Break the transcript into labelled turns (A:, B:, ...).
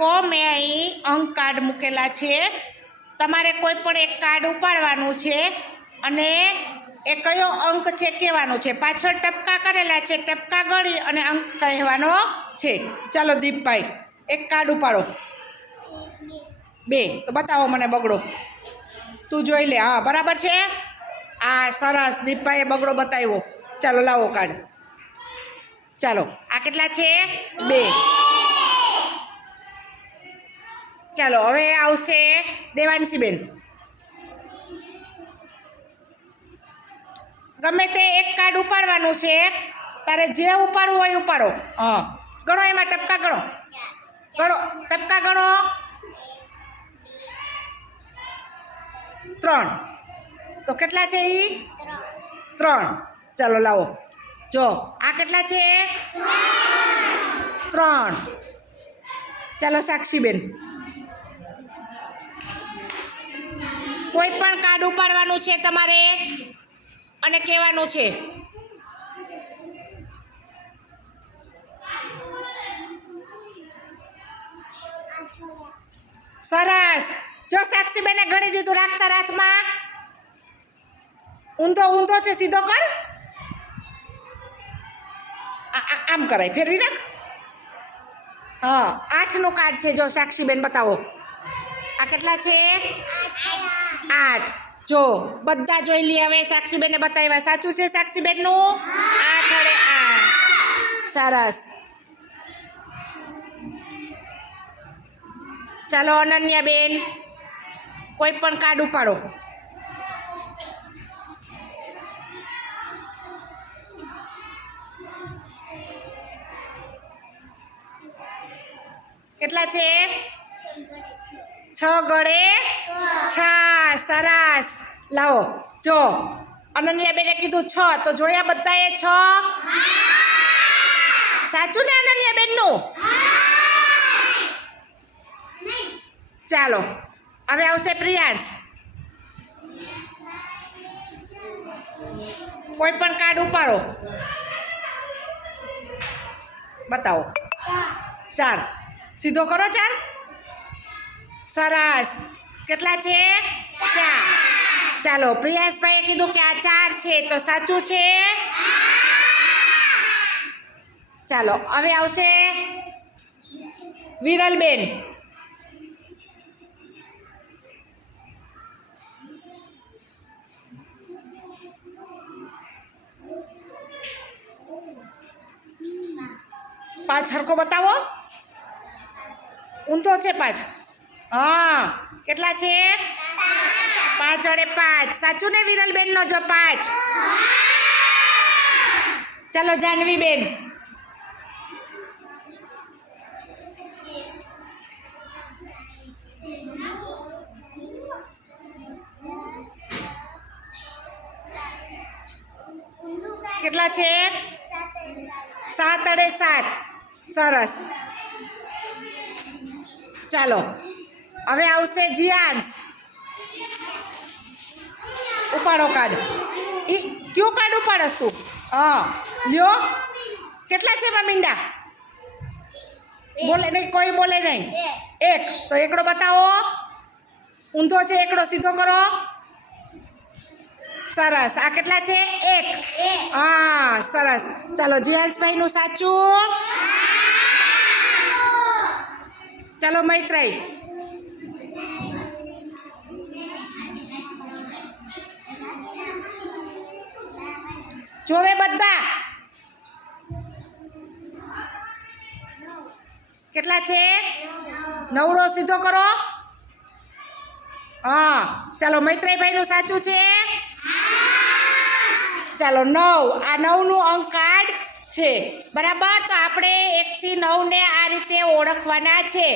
A: બાળકો મેં અહીં અંક કાર્ડ મૂકેલા છે. તમારે કોઈ પણ એક કાર્ડ ઉપાડવાનું છે અને એ કયો અંક છે કહેવાનો છે. પાછળ ટપકા કરેલા છે, ટપકા ગળી અને અંક કહેવાનો છે. ચાલો દીપભાઈ, એક કાર્ડ ઉપાડો. બે, તો બતાવો મને બગડો. તું જોઈ લે. હા, બરાબર છે? આ સરસ. દીપભાઈએ બગડો બતાવ્યો. ચાલો લાવો કાર્ડ. ચાલો. આ કેટલા છે? બે. ચાલો હવે આવશે દેવાંશીબેન. ગમે તે એક કાર્ડ ઉપાડવાનું છે તારે જે ઉપાડવું હોય ઉપાડો. હા. ગણો એમાં ટપકા ગણો. ગણો ટપકા ગણો. ત્રણ. તો કેટલા છે એ ત્રણ. ચાલો લાવો. જો આ કેટલા છે? ત્રણ. ચાલો સાક્ષીબેન. કોઈ પણ કાર્ડ ઉપાડવાનું છે તમારે? અને કહેવાનું છે? સરસ. જો સાક્ષીબેને ગણી દીધું રાખતા રાતમાં? ઊંધો ઊંધો છે, સીધો કર. આમ કરાય. ફેરવી રાખ. હા, આઠનું કાર્ડ છે. જો સાક્ષી બેન બતાવો. આ કેટલા છે? આઠ જો, બધા જોઈ લઈએ હવે સાક્ષીબેને બતાવ્યા. સાચું છે સાક્ષીબેનનું? આઠ અને આઠ. સરસ. ચાલો, અનન્યાબેન, કોઈ પણ કાર્ડ ઉપાડો. કેટલા છે? છ ગળે છ. સરસ. લાવો, જો. અનન્યા બેને કીધું છ. તો જોયા બધાએ છ? સાચું ને અનન્યા બેનનું ચાલો, હવે આવશે પ્રિયાંશ. કોઈ પણ કાર્ડ ઉપાડો. બતાવો. ચાર. સીધો કરો ચાર? સરસ. કેટલા છે? ચાર. ચાલો પ્રિયાસભાઈએ કીધું કે આ ચાર છે, તો સાચું છે? ચાલો, હવે આવશે વિરલબેન. પાંચ હરકો બતાવો. ઊંધો છે પાંચ. હા, કેટલા છે? પાંચ અડે પાંચ. સાચું ને વિરલબેનનો જો પાંચ? ચાલો, જાનવીબેન. કેટલા છે? સાત અડે સાત. સરસ. ચાલો. હવે આવશે જીયાંશ ઉપાડો કાર્ડ. ઈ કયું કાર્ડ ઉપાડસ તું? હા લ્યો. કેટલા છે એમાં મીંડા? બોલે નહીં કોઈ બોલે નહીં. એક. તો એકડો બતાવો. ઊંધો છે એકડો સીધો કરો. સરસ. આ કેટલા છે? એક. હા સરસ. ચાલો જીયાંશભાઈનું સાચું. ચાલો મૈત્રેય જોવે બધા. કેટલા છે? નવડો સીધો કરો. હા, ચાલો મૈત્રેયભાઈનું સાચું છે? ચાલો નવ, આ નવનું અંક કાર્ડ છે. બરાબર? તો આપણે એકથી નવને આ રીતે ઓળખવાના છે.